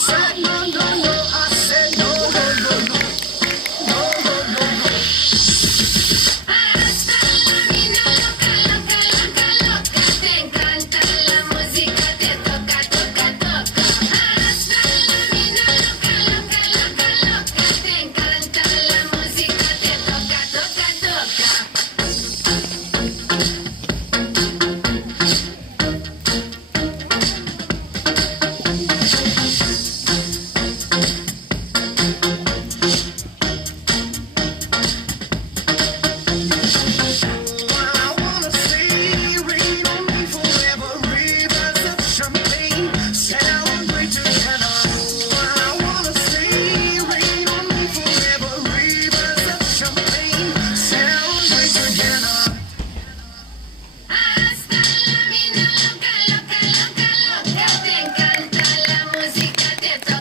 said no, no, no. I said no, no, no, no. No, no, no, no. Hasta la mina loca, loca, loca, loca. Te encanta la música, te toca, toca, toca. Hasta la mina loca, loca, loca, loca. Te encanta la música, te toca, toca, toca. I wanna see rain on me forever, rivers of champagne, celebrate together. I wanna see rain on me forever, rivers of champagne, celebrate together. Hasta la mina loca, loca, loca, loca. Te encanta la música, te toca.